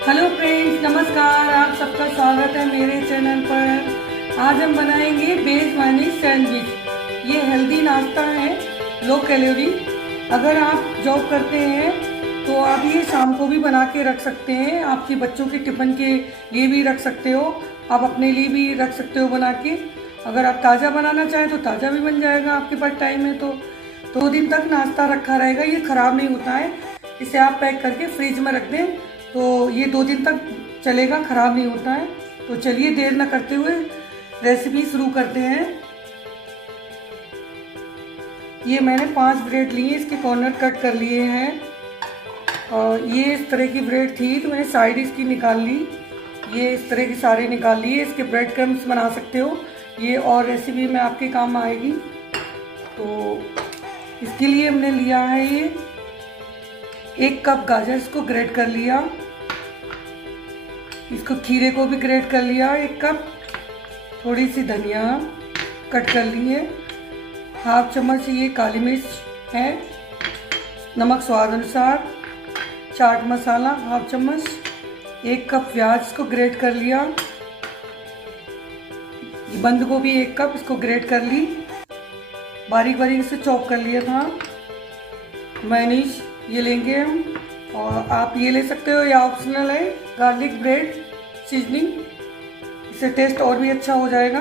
Hello friends, नमस्कार। आप सबका स्वागत है मेरे चैनल पर। आज हम बनाएंगे वेज माइनीज सैंडविच। ये हेल्दी नाश्ता है, लो कैलोरी। अगर आप जॉब करते हैं तो आप ये शाम को भी बना के रख सकते हैं। आपके बच्चों के टिफ़िन के लिए भी रख सकते हो, आप अपने लिए भी रख सकते हो बना के। अगर आप ताज़ा बनाना चाहें तो ताज़ा भी बन जाएगा, आपके पास टाइम है तो 2 दिन तक नाश्ता रखा रहेगा, ये ख़राब नहीं होता है। इसे आप पैक करके फ्रिज में रख दें तो ये 2 दिन तक चलेगा, ख़राब नहीं होता है। तो चलिए देर न करते हुए रेसिपी शुरू करते हैं। ये मैंने 5 ब्रेड लिए, इसके कॉर्नर कट कर लिए हैं। और ये इस तरह की ब्रेड थी तो मैंने साइड इसकी निकाल ली। ये इस तरह की सारे निकाल लिए। इसके ब्रेड क्रम्स बना सकते हो, ये और रेसिपी में आपके काम आएगी। तो इसके लिए हमने लिया है ये 1 कप गाजर, इसको ग्रेट कर लिया। इसको खीरे को भी ग्रेट कर लिया 1 कप। थोड़ी सी धनिया कट कर ली है। हाफ चम्मच ये काली मिर्च है। नमक स्वाद अनुसार। चाट मसाला हाफ चम्मच। 1 कप प्याज को ग्रेट कर लिया। बंद गोभी 1 कप, इसको ग्रेट कर ली, बारीक बारीक से चॉप कर लिया था। मेयोनीज ये लेंगे हम, और आप ये ले सकते हो, या ऑप्शनल है। गार्लिक ब्रेड सीजनिंग, इससे टेस्ट और भी अच्छा हो जाएगा।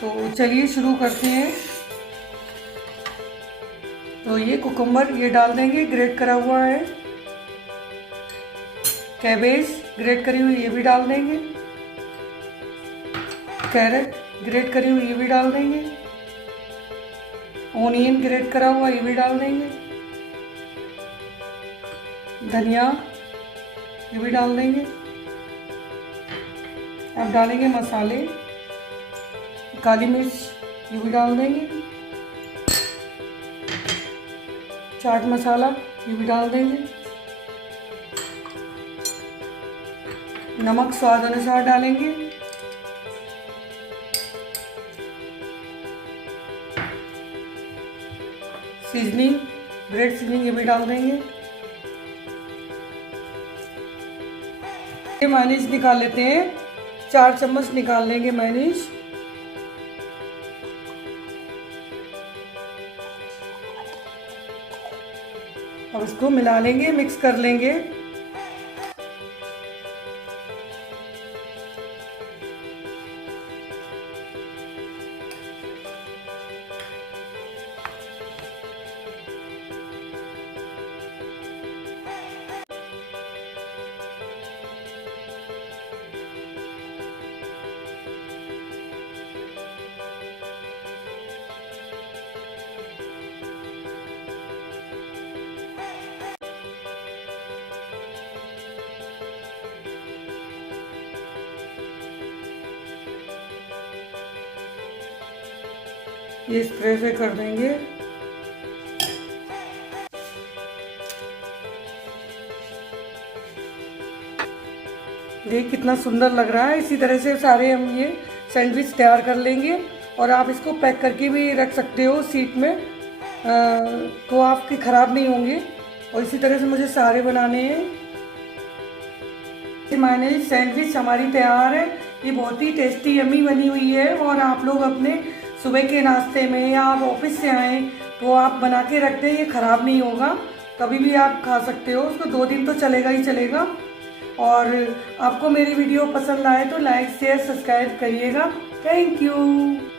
तो चलिए शुरू करते हैं। तो ये कुकुम्बर ये डाल देंगे, ग्रेट करा हुआ है। कैबेज ग्रेट करी हुई ये भी डाल देंगे। कैरेट ग्रेट करी हुई ये भी डाल देंगे। ओनियन ग्रेट करा हुआ ये भी डाल देंगे। धनिया ये भी डाल देंगे। अब डालेंगे मसाले। काली मिर्च ये भी डाल देंगे। चाट मसाला ये भी डाल देंगे। नमक स्वाद अनुसार डालेंगे। सीजनिंग ब्रेड सीजनिंग ये भी डाल देंगे। ये मेयोनीज निकाल लेते हैं। 4 चम्मच निकाल लेंगे मेयोनीज। अब इसको मिला लेंगे, मिक्स कर लेंगे। ये इस तरह से कर देंगे। देख कितना सुंदर लग रहा है। इसी तरह से सारे हम ये सैंडविच तैयार कर लेंगे, और आप इसको पैक करके भी रख सकते हो सीट में, तो आपके ख़राब नहीं होंगे। और इसी तरह से मुझे सारे बनाने हैं। मायोनीज सैंडविच हमारी तैयार है। ये बहुत ही टेस्टी यम्मी बनी हुई है, और आप लोग अपने सुबह के नाश्ते में, या आप ऑफिस से आएँ तो आप बना के रख दें, ये ख़राब नहीं होगा, कभी भी आप खा सकते हो। उसको 2 दिन तो चलेगा ही चलेगा। और आपको मेरी वीडियो पसंद आए तो लाइक शेयर सब्सक्राइब करिएगा। Thank you.